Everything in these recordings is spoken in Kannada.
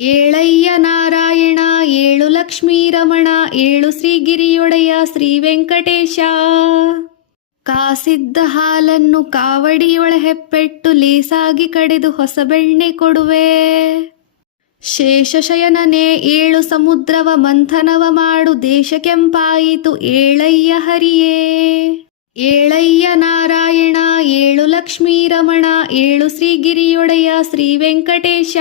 ಏಳಯ್ಯ ನಾರಾಯಣ ಏಳು ಲಕ್ಷ್ಮೀ ರಮಣ ಏಳು ಶ್ರೀಗಿರಿಯೊಡೆಯ ಶ್ರೀ ವೆಂಕಟೇಶ. ಕಾಸಿದ್ದ ಹಾಲನ್ನು ಕಾವಡಿಯೊಳ ಹೆಪ್ಪೆಟ್ಟು ಲೇಸಾಗಿ ಕಡೆದು ಹೊಸ ಬೆಣ್ಣೆ ಕೊಡುವೆ. ಶೇಷಶಯನನೇ ಏಳು ಸಮುದ್ರವ ಮಂಥನವ ಮಾಡು ದೇಶ ಕೆಂಪಾಯಿತು ಏಳಯ್ಯ ಹರಿಯೇ. ಏಳಯ್ಯ ನಾರಾಯಣ ಏಳು ಲಕ್ಷ್ಮೀ ರಮಣ ಏಳು ಶ್ರೀಗಿರಿಯೊಡೆಯ ಶ್ರೀ ವೆಂಕಟೇಶ.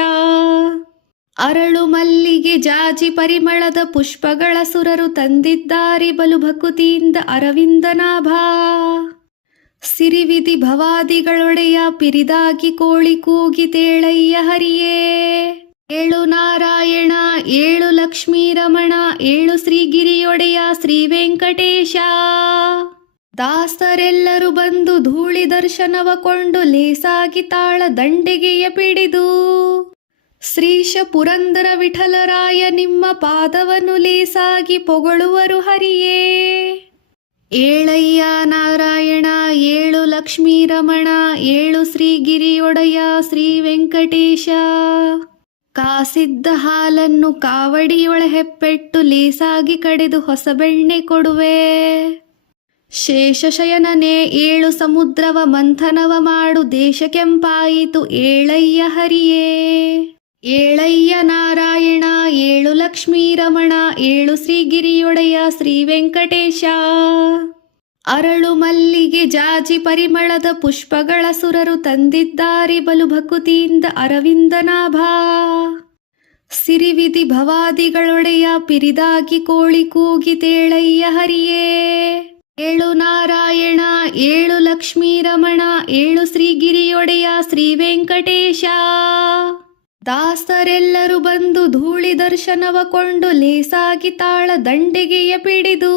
ಅರಳು ಮಲ್ಲಿಗೆ ಜಾಜಿ ಪರಿಮಳದ ಪುಷ್ಪಗಳ ಸುರರು ತಂದಿದ್ದಾರಿ ಬಲು ಭಕುತಿಯಿಂದ ಅರವಿಂದನಾಭ. ಸಿರಿವಿಧಿ ಭವಾದಿಗಳೊಡೆಯ ಪಿರಿದಾಗಿ ಕೋಳಿ ಕೂಗಿತೇಳಯ್ಯ ಹರಿಯೇ. ಏಳು ನಾರಾಯಣ ಏಳು ಲಕ್ಷ್ಮೀ ರಮಣ ಏಳು ಶ್ರೀಗಿರಿಯೊಡೆಯ ಶ್ರೀ ವೆಂಕಟೇಶ. ದಾಸರೆಲ್ಲರೂ ಬಂದು ಧೂಳಿ ದರ್ಶನವ ಕೊಂಡು ಲೇಸಾಗಿ ತಾಳ ದಂಡಿಗೆಯ ಪಿಡಿದು ಶ್ರೀಶ ಪುರಂದರ ವಿಠಲರಾಯ ನಿಮ್ಮ ಪಾದವನ್ನು ಲೇಸಾಗಿ ಪೊಗಳುವರು ಹರಿಯೇ. ಏಳಯ್ಯ ನಾರಾಯಣ ಏಳು ಲಕ್ಷ್ಮೀ ರಮಣ ಏಳು ಶ್ರೀಗಿರಿಯೊಡೆಯ ಶ್ರೀ ವೆಂಕಟೇಶ. ಕಾಸಿದ್ದ ಹಾಲನ್ನು ಕಾವಡಿಯೊಳ ಹೆಪ್ಪೆಟ್ಟು ಲೇಸಾಗಿ ಕಡೆದು ಹೊಸ ಬೆಣ್ಣೆ ಕೊಡುವೆ. ಶೇಷಶಯನನೇ ಏಳು ಸಮುದ್ರವ ಮಂಥನವ ಮಾಡು ದೇಶ ಕೆಂಪಾಯಿತು ಏಳಯ್ಯ ಹರಿಯೇ. ಏಳಯ್ಯ ನಾರಾಯಣ ಏಳು ಲಕ್ಷ್ಮೀ ರಮಣ ಏಳು ಶ್ರೀಗಿರಿಯೊಡೆಯ ಶ್ರೀ ವೆಂಕಟೇಶ. ಅರಳು ಮಲ್ಲಿಗೆ ಜಾಜಿ ಪರಿಮಳದ ಪುಷ್ಪಗಳ ಸುರರು ತಂದಿದ್ದಾರಿ ಬಲು ಭಕುತಿಯಿಂದ ಅರವಿಂದನಾಭ. ಸಿರಿವಿಧಿ ಭವಾದಿಗಳೊಡೆಯ ಪಿರಿದಾಗಿ ಕೋಳಿ ಕೂಗಿತೇಳಯ್ಯ ಹರಿಯೇ. ಏಳು ನಾರಾಯಣ ಏಳು ಲಕ್ಷ್ಮೀ ರಮಣ ಏಳು ಶ್ರೀಗಿರಿಯೊಡೆಯ ಶ್ರೀ ವೆಂಕಟೇಶ. ದಾಸರೆಲ್ಲರೂ ಬಂದು ಧೂಳಿ ದರ್ಶನವ ಕೊಂಡು ಲೇಸಾಗಿ ತಾಳ ದಂಡಿಗೆಯ ಪಿಡಿದು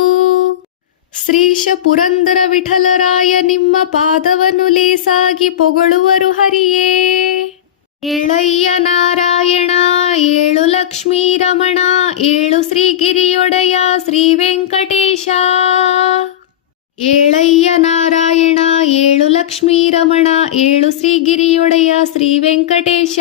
ಶ್ರೀಶ ಪುರಂದರ ವಿಠಲರಾಯ ನಿಮ್ಮ ಪಾದವನ್ನು ಲೇಸಾಗಿ ಪೊಗಳುವರು ಹರಿಯೇ. ಏಳಯ್ಯ ನಾರಾಯಣ ಏಳು ಲಕ್ಷ್ಮೀ ರಮಣ ಏಳು ಶ್ರೀಗಿರಿಯೊಡೆಯ ಶ್ರೀ ವೆಂಕಟೇಶ. ಏಳಯ್ಯ ನಾರಾಯಣ ಏಳು ಲಕ್ಷ್ಮೀ ರಮಣ ಏಳು ಶ್ರೀಗಿರಿಯೊಡೆಯ ಶ್ರೀ ವೆಂಕಟೇಶ.